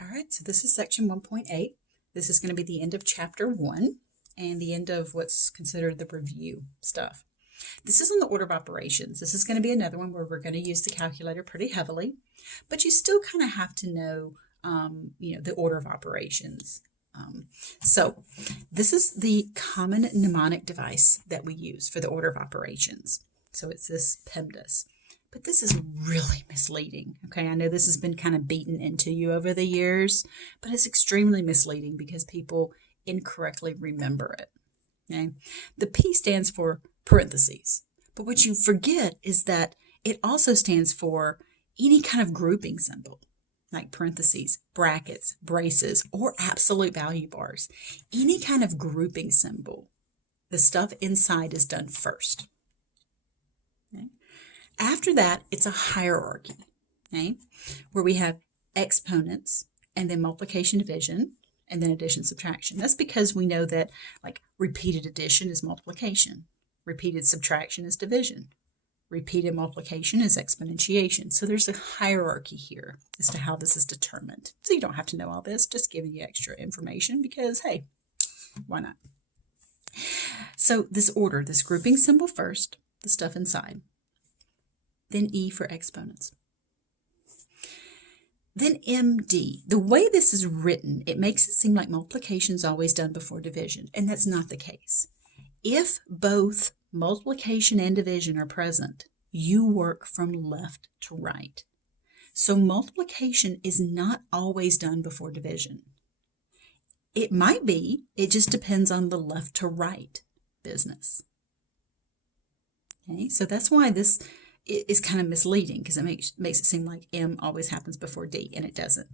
All right, so this is section 1.8. This is going to be the end of chapter 1 and the end of what's considered the review stuff. This is on the order of operations. This is going to be another one where we're going to use the calculator pretty heavily, but you still kind of have to know, the order of operations. So this is the common mnemonic device that we use for the order of operations. So it's this PEMDAS. But this is really misleading. Okay, I know this has been kind of beaten into you over the years, but it's extremely misleading because people incorrectly remember it. Okay, the P stands for parentheses, but what you forget is that it also stands for any kind of grouping symbol, like parentheses, brackets, braces, or absolute value bars. Any kind of grouping symbol, the stuff inside is done first. Okay. After that, it's a hierarchy, okay, where we have exponents and then multiplication, division, and then addition, subtraction. That's because we know that like repeated addition is multiplication, repeated subtraction is division, repeated multiplication is exponentiation. So there's a hierarchy here as to how this is determined. So you don't have to know all this, just giving you extra information because, hey, why not? So this order, this grouping symbol first, the stuff inside, then E for exponents. Then MD. The way this is written, it makes it seem like multiplication is always done before division, and that's not the case. If both multiplication and division are present, you work from left to right. So multiplication is not always done before division. It might be, it just depends on the left to right business. Okay, so that's why this is kind of misleading because it makes it seem like M always happens before D, and it doesn't.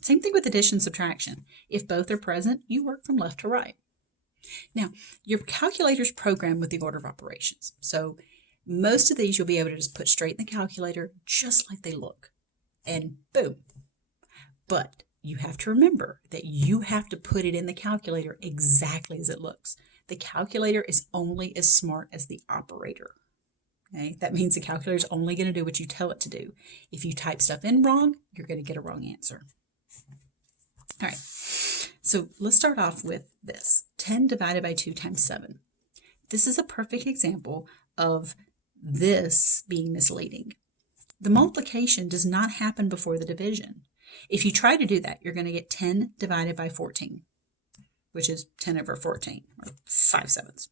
Same thing with addition, subtraction. If both are present, you work from left to right. Now, your calculator's programmed with the order of operations. So most of these you'll be able to just put straight in the calculator just like they look. And boom. But you have to remember that you have to put it in the calculator exactly as it looks. The calculator is only as smart as the operator. Okay? That means the calculator is only going to do what you tell it to do. If you type stuff in wrong, you're going to get a wrong answer. All right, so let's start off with this. 10 divided by 2 times 7. This is a perfect example of this being misleading. The multiplication does not happen before the division. If you try to do that, you're going to get 10 divided by 14, which is 10 over 14, or 5/7.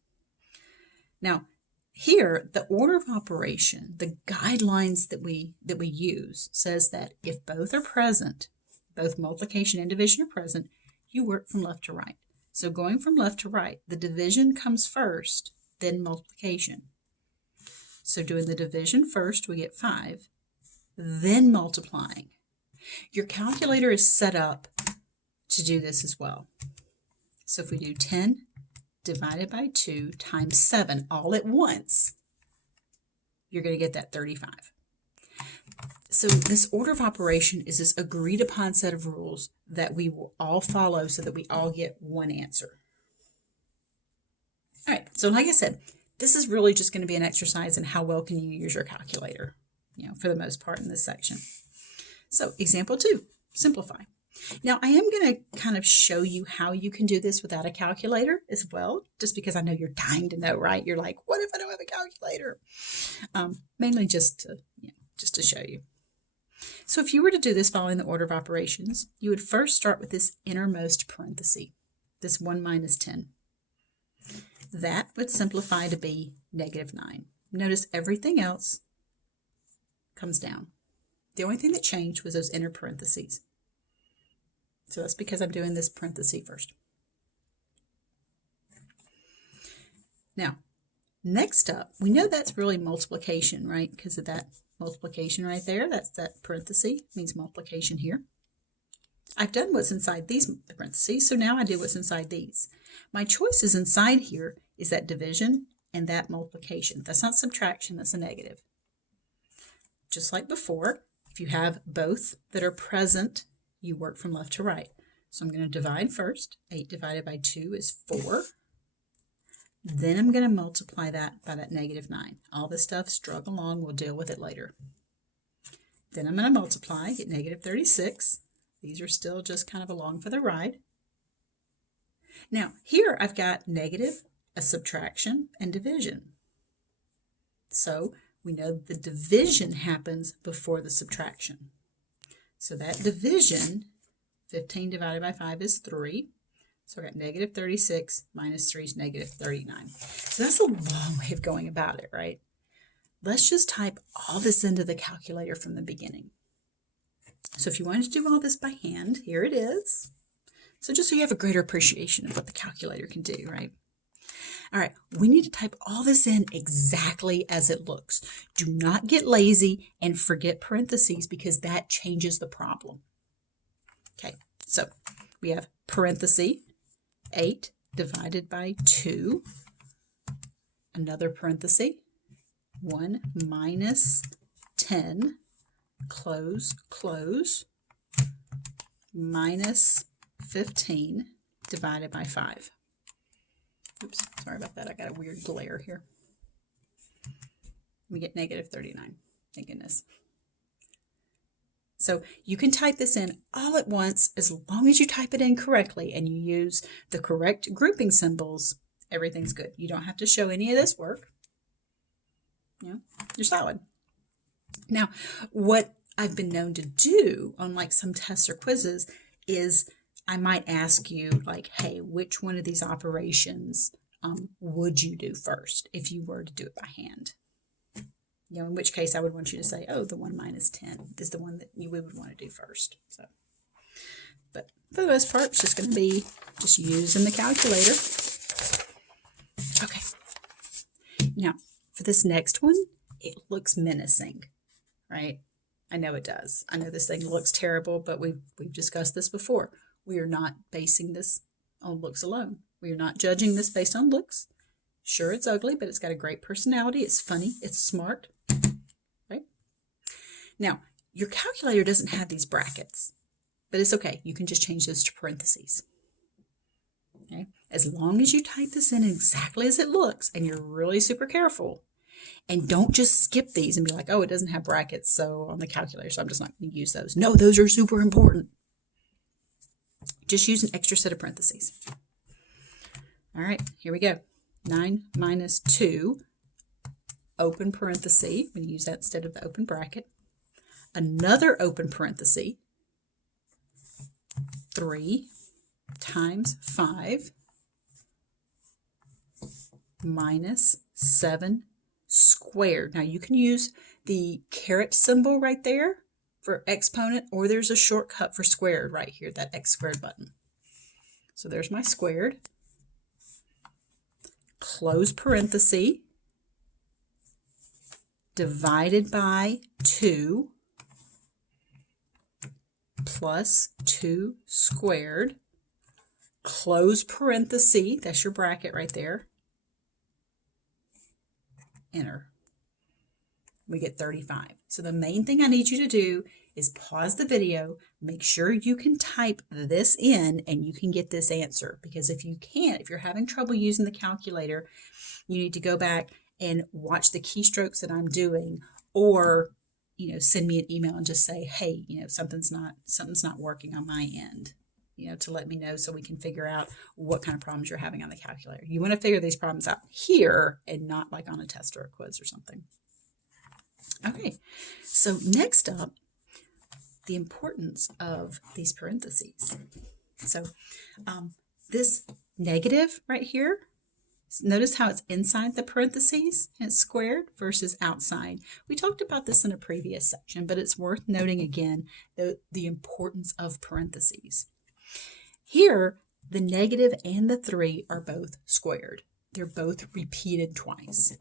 Now, here, the order of operation, the guidelines that we use says that if both are present, both multiplication and division are present, you work from left to right. So going from left to right, the division comes first, then multiplication. So doing the division first, we get 5, then multiplying. Your calculator is set up to do this as well. So if we do 10 divided by 2 times 7 all at once, you're going to get that 35. So this order of operation is this agreed upon set of rules that we will all follow so that we all get one answer. All right, so like I said, this is really just going to be an exercise in how well can you use your calculator, for the most part in this section. So example 2, simplify. Now, I am going to kind of show you how you can do this without a calculator as well, just because I know you're dying to know, right? You're like, what if I don't have a calculator? Mainly just to show you. So if you were to do this following the order of operations, you would first start with this innermost parenthesis, this 1 minus 10. That would simplify to be -9. Notice everything else comes down. The only thing that changed was those inner parentheses. So that's because I'm doing this parenthesis first. Now, next up, we know that's really multiplication, right? Because of that multiplication right there. That's that parenthesis, means multiplication here. I've done what's inside these parentheses, so now I do what's inside these. My choices inside here is that division and that multiplication. That's not subtraction, that's a negative. Just like before, if you have both that are present, you work from left to right. So I'm going to divide first. 8 divided by 2 is 4. Then I'm going to multiply that by that -9. All this stuff, strugg along, we'll deal with it later. Then I'm going to multiply, get -36. These are still just kind of along for the ride. Now, here I've got negative, a subtraction, and division. So we know the division happens before the subtraction. So that division, 15 divided by 5 is 3. So I got negative 36 minus 3 is negative 39. So that's a long way of going about it, right? Let's just type all this into the calculator from the beginning. So if you wanted to do all this by hand, here it is. So just so you have a greater appreciation of what the calculator can do, right? All right, we need to type all this in exactly as it looks. Do not get lazy and forget parentheses because that changes the problem. Okay, so we have parenthesis, 8 divided by 2, another parenthesis, 1 minus 10, close, close, minus 15 divided by 5. Oops, sorry about that. I got a weird glare here. We get negative 39. Thank goodness. So you can type this in all at once as long as you type it in correctly and you use the correct grouping symbols. Everything's good. You don't have to show any of this work. You know, you're solid. Now, what I've been known to do on like some tests or quizzes is I might ask you like, hey, which one of these operations would you do first if you were to do it by hand? You know, in which case I would want you to say, oh, the 1 minus 10 is the one that we would want to do first. So, but for the most part, it's just going to be just using the calculator. Okay. Now, for this next one, it looks menacing, right? I know it does. I know this thing looks terrible, but we've discussed this before. We are not basing this on looks alone. We are not judging this based on looks. Sure, it's ugly, but it's got a great personality. It's funny. It's smart, right? Now, your calculator doesn't have these brackets, but it's okay. You can just change those to parentheses. Okay? As long as you type this in exactly as it looks and you're really super careful, and don't just skip these and be like, oh, it doesn't have brackets so on the calculator, so I'm just not going to use those. No, those are super important. Just use an extra set of parentheses. All right, here we go. 9 minus 2, open parenthesis. I'm going to use that instead of the open bracket. Another open parenthesis. 3 times 5 minus 7 squared. Now you can use the caret symbol right there for exponent, or there's a shortcut for squared right here, that x squared button. So there's my squared. Close parenthesis, divided by 2 plus 2 squared, close parenthesis, that's your bracket right there, enter. We get 35. So the main thing I need you to do is pause the video, make sure you can type this in and you can get this answer. Because if you can't, if you're having trouble using the calculator, you need to go back and watch the keystrokes that I'm doing, or send me an email and just say, hey, something's not working on my end, to let me know so we can figure out what kind of problems you're having on the calculator. You want to figure these problems out here and not like on a test or a quiz or something. Okay, so next up, the importance of these parentheses. So this negative right here, notice how it's inside the parentheses and it's squared versus outside. We talked about this in a previous section, but it's worth noting again the importance of parentheses. Here, the negative and the 3 are both squared. They're both repeated twice.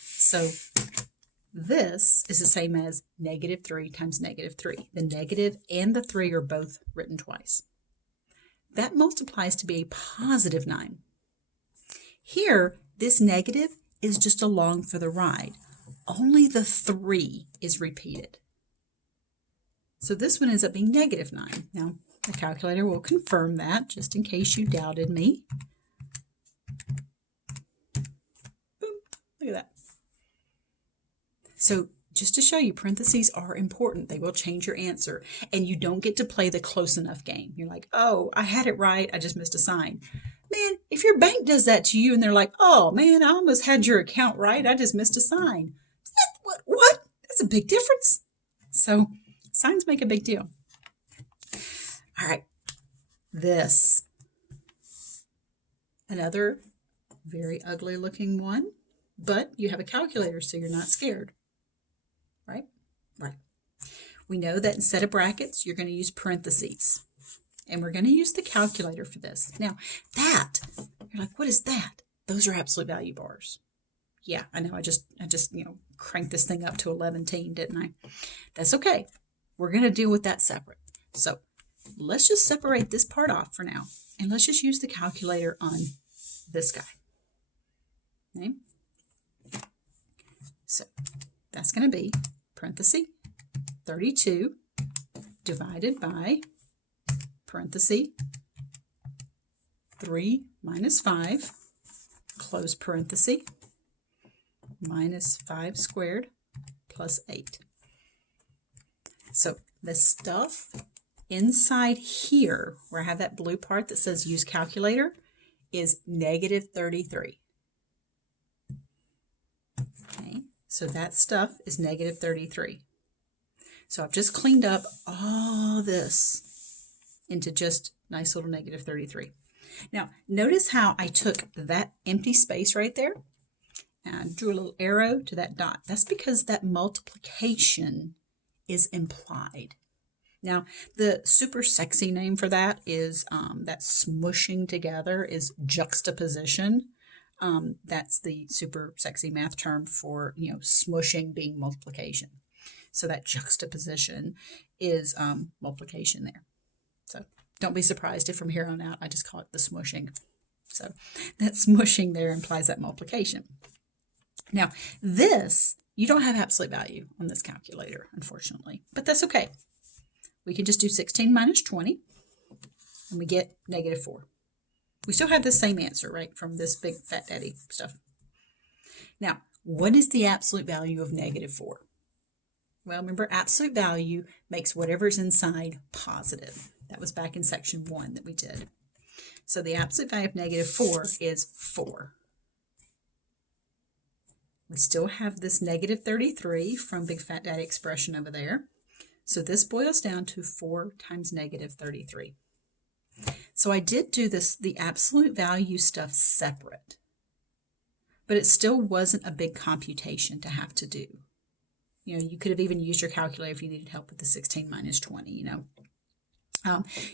So this is the same as negative 3 times negative 3. The negative and the 3 are both written twice. That multiplies to be a positive 9. Here, this negative is just along for the ride. Only the 3 is repeated. So this one ends up being negative 9. Now, the calculator will confirm that, just in case you doubted me. Boom, look at that. So just to show you, parentheses are important. They will change your answer. And you don't get to play the close enough game. You're like, oh, I had it right. I just missed a sign. Man, if your bank does that to you and they're like, oh, man, I almost had your account right. I just missed a sign. What? That's a big difference. So signs make a big deal. All right. This. Another very ugly looking one, but you have a calculator, so you're not scared. Right? Right. We know that instead of brackets, you're going to use parentheses. And we're going to use the calculator for this. Now, that, you're like, what is that? Those are absolute value bars. Yeah, I know, I just cranked this thing up to 11-teen, didn't I? That's okay. We're going to deal with that separate. So let's just separate this part off for now. And let's just use the calculator on this guy. Okay? So that's going to be parenthesis 32 divided by parenthesis 3 minus 5, close parenthesis, minus 5 squared plus 8. So the stuff inside here, where I have that blue part that says use calculator, is negative 33. Okay, so that stuff is negative 33. So I've just cleaned up all this into just nice little negative 33. Now, notice how I took that empty space right there and drew a little arrow to that dot. That's because that multiplication is implied. Now, the super sexy name for that is that smushing together is juxtaposition. That's the super sexy math term for, smushing being multiplication. So that juxtaposition is multiplication there. So don't be surprised if from here on out I just call it the smushing. So that smushing there implies that multiplication. Now this, you don't have absolute value on this calculator, unfortunately, but that's okay. We can just do 16 minus 20 and we get negative 4. We still have the same answer, right, from this big fat daddy stuff. Now, what is the absolute value of negative 4? Well, remember, absolute value makes whatever's inside positive. That was back in section 1 that we did. So the absolute value of negative 4 is 4. We still have this negative 33 from Big Fat Daddy expression over there. So this boils down to 4 times negative 33. So I did do the absolute value stuff separate, but it still wasn't a big computation to have to do. You could have even used your calculator if you needed help with the 16 minus 20,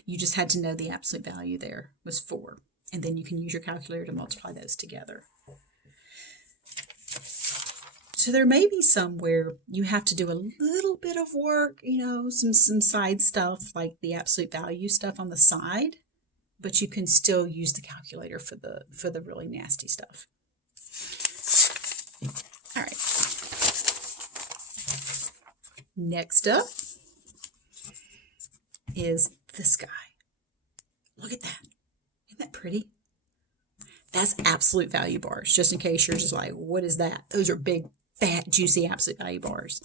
You just had to know the absolute value there was 4. And then you can use your calculator to multiply those together. So there may be some where you have to do a little bit of work, some side stuff like the absolute value stuff on the side, but you can still use the calculator for the really nasty stuff. All right. Next up is this guy. Look at that. Isn't that pretty? That's absolute value bars, just in case you're just like, what is that? Those are big, fat, juicy absolute value bars.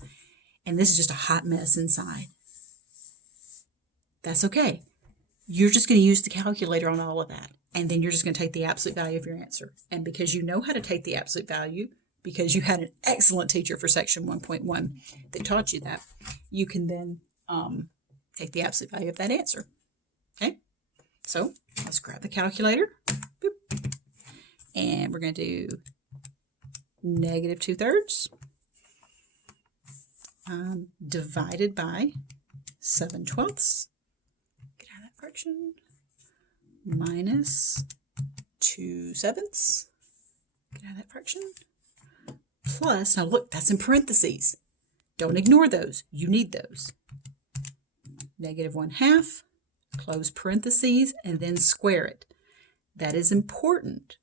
And this is just a hot mess inside. That's okay. You're just going to use the calculator on all of that. And then you're just going to take the absolute value of your answer. And because you know how to take the absolute value, because you had an excellent teacher for section 1.1 that taught you that, you can then take the absolute value of that answer. Okay? So let's grab the calculator. Boop. And we're going to do negative 2/3 divided by 7/12. Get out of that fraction. Minus 2/7. Get out of that fraction. Plus, now look, that's in parentheses. Don't ignore those. You need those. Negative 1/2, close parentheses, and then square it. That is important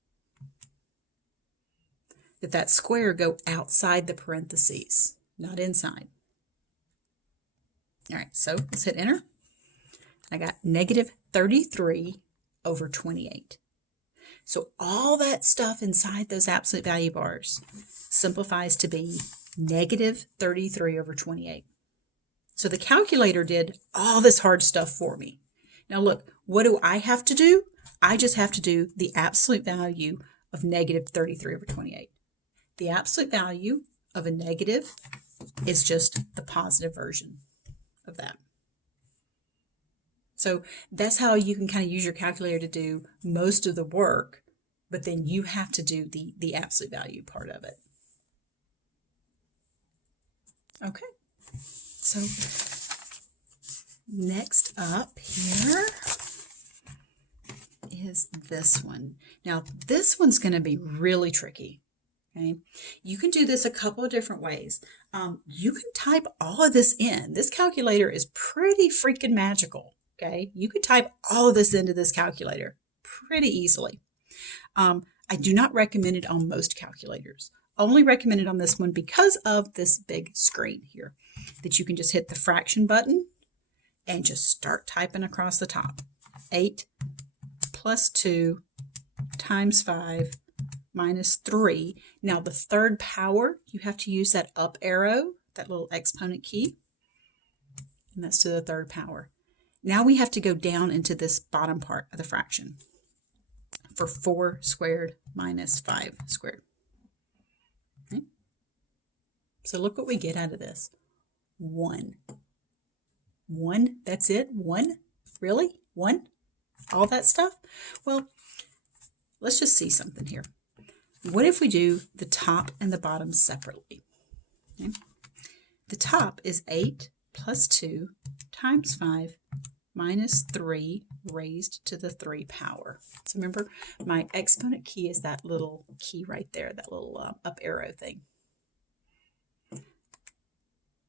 that square go outside the parentheses, not inside. All right, so let's hit enter. I got negative 33 over 28. So all that stuff inside those absolute value bars simplifies to be negative 33 over 28. So the calculator did all this hard stuff for me. Now look, what do I have to do? I just have to do the absolute value of negative 33 over 28. The absolute value of a negative is just the positive version of that. So that's how you can kind of use your calculator to do most of the work, but then you have to do the absolute value part of it. Okay, so next up here is this one. Now this one's going to be really tricky. Okay, you can do this a couple of different ways. You can type all of this in. This calculator is pretty freaking magical. Okay, you could type all of this into this calculator pretty easily. I do not recommend it on most calculators. Only recommend it on this one because of this big screen here, that you can just hit the fraction button and just start typing across the top. 8 plus 2 times 5 minus 3. Now the third power, you have to use that up arrow, that little exponent key, and that's to the third power. Now we have to go down into this bottom part of the fraction for 4 squared minus 5 squared. Okay. So look what we get out of this. 1. 1, that's it? 1? Really? 1? All that stuff? Well, let's just see something here. What if we do the top and the bottom separately? Okay. The top is 8 plus 2 times 5 minus 3 raised to the 3 power. So remember, my exponent key is that little key right there, that little up arrow thing.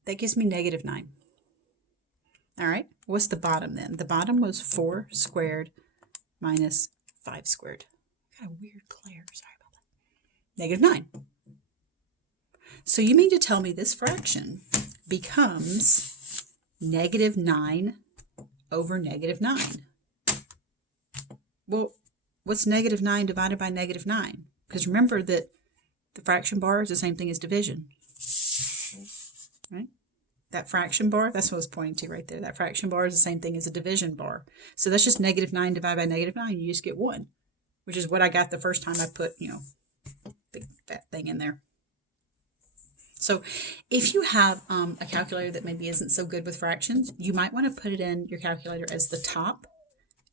That gives me negative 9. All right, what's the bottom then? The bottom was 4 squared minus 5 squared. Got a weird glare, sorry about that. Negative 9. So you mean to tell me this fraction becomes negative 9 over negative 9. Well, what's negative 9 divided by negative 9? Because remember that the fraction bar is the same thing as division. Right? That fraction bar, that's what I was pointing to right there. That fraction bar is the same thing as a division bar. So that's just negative 9 divided by negative 9. You just get 1, which is what I got the first time I put, big fat thing in there. So if you have a calculator that maybe isn't so good with fractions, you might want to put it in your calculator as the top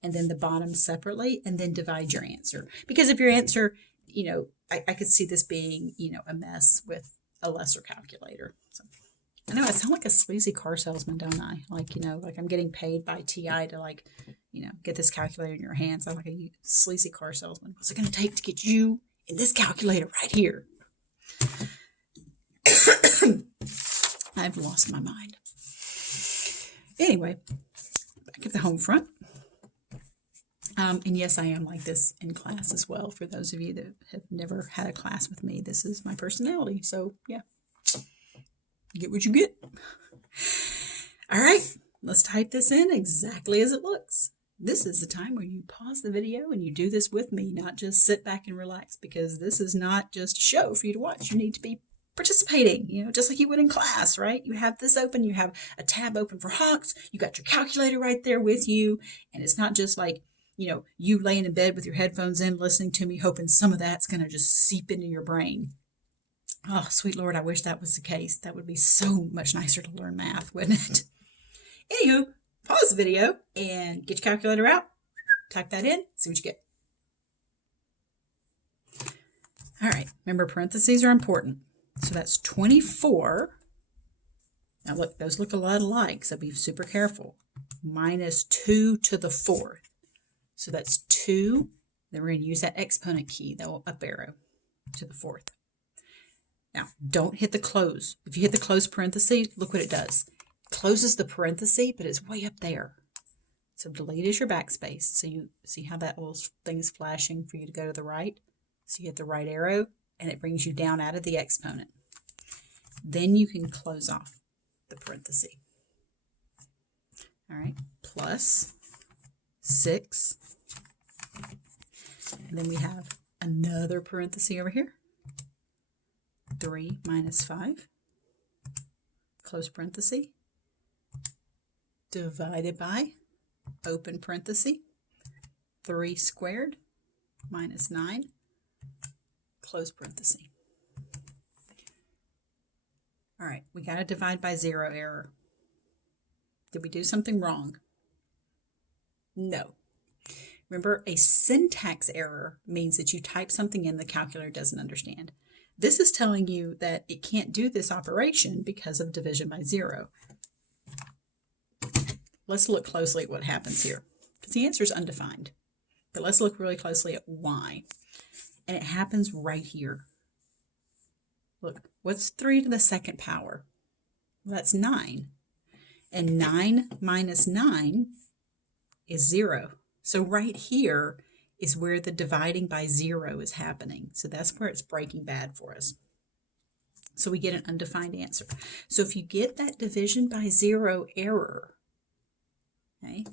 and then the bottom separately, and then divide your answer. Because if your answer, I could see this being, a mess with a lesser calculator. So, I know I sound like a sleazy car salesman, don't I? Like I'm getting paid by TI to get this calculator in your hands. I'm like a sleazy car salesman. What's it going to take to get you in this calculator right here? I've lost my mind. Anyway, back at the home front. And yes, I am like this in class as well. For those of you that have never had a class with me, this is my personality. So yeah, you get what you get. All right, let's type this in exactly as it looks. This is the time where you pause the video and you do this with me, not just sit back and relax, because this is not just a show for you to watch. You need to be participating, just like you would in class, right? You have this open, you have a tab open for Hawks, you got your calculator right there with you, and it's not just like, you laying in bed with your headphones in, listening to me, hoping some of that's going to just seep into your brain. Oh, sweet Lord, I wish that was the case. That would be so much nicer to learn math, wouldn't it? Anywho, pause the video and get your calculator out, type that in, see what you get. All right, remember parentheses are important. So that's 24. Now look, those look a lot alike, so be super careful. Minus 2 to the 4th. So that's 2. Then we're going to use that exponent key, that up arrow, to the 4th. Now, don't hit the close. If you hit the close parenthesis, look what it does. It closes the parenthesis, but it's way up there. So delete is your backspace. So you see how that little thing is flashing for you to go to the right? So you hit the right arrow, and it brings you down out of the exponent. Then you can close off the parenthesis. All right, plus 6. And then we have another parenthesis over here. 3 minus 5. close parenthesis, divided by, open parenthesis, 3 squared minus 9, close parenthesis. All right, we got a divide by 0 error. Did we do something wrong? No. Remember, a syntax error means that you type something in the calculator doesn't understand. This is telling you that it can't do this operation because of division by 0. Let's look closely at what happens here, because the answer is undefined. But let's look really closely at why. And it happens right here. Look, what's 3 to the second power? Well, that's 9. And 9 minus 9 is 0. So right here is where the dividing by 0 is happening. So that's where it's breaking bad for us. So we get an undefined answer. So if you get that division by 0 error, okay,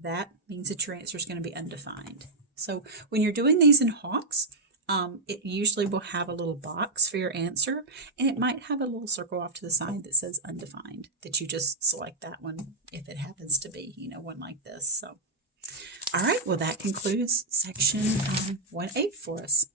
that means that your answer is going to be undefined. So when you're doing these in Hawks, it usually will have a little box for your answer, and it might have a little circle off to the side that says undefined, that you just select that one if it happens to be, one like this. So, all right, well, that concludes section 1-8 for us.